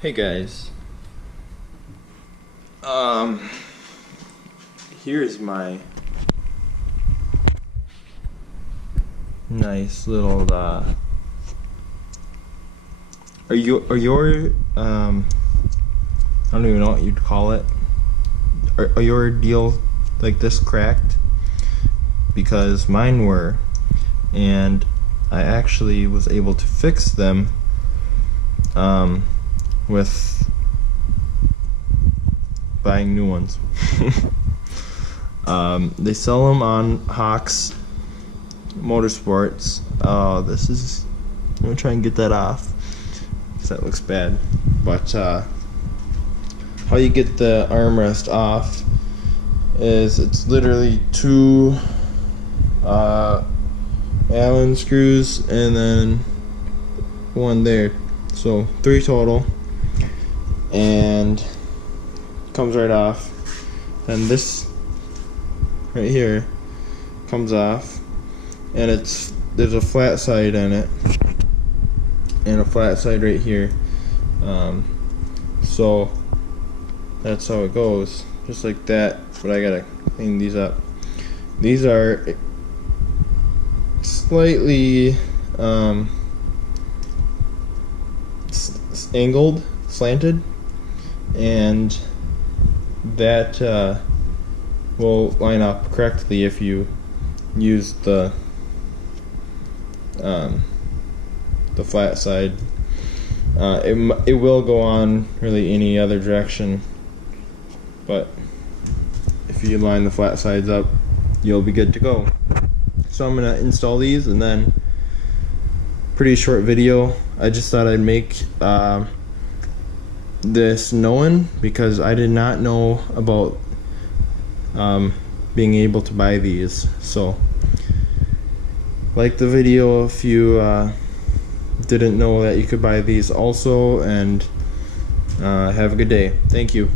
Hey guys, um, here's my nice little are your I don't even know what you'd call it. Are your deal like this cracked? Because mine were, and I actually was able to fix them with buying new ones. They sell them on Hawks Motorsports. Oh, this is. I'm gonna try and get that off because that looks bad. But how you get the armrest off is it's literally two Allen screws and then one there, so 3 total, and comes right off. And this right here comes off, and there's a flat side in it and a flat side right here, so that's how it goes, just like that. But I gotta clean these up. These are slightly angled, slanted, and that will line up correctly if you use the flat side. It will go on really any other direction, but if you line the flat sides up, you'll be good to go. So I'm gonna install these, and then pretty short video. I just thought I'd make this known because I did not know about being able to buy these. So like the video if you didn't know that you could buy these also, and have a good day. Thank you.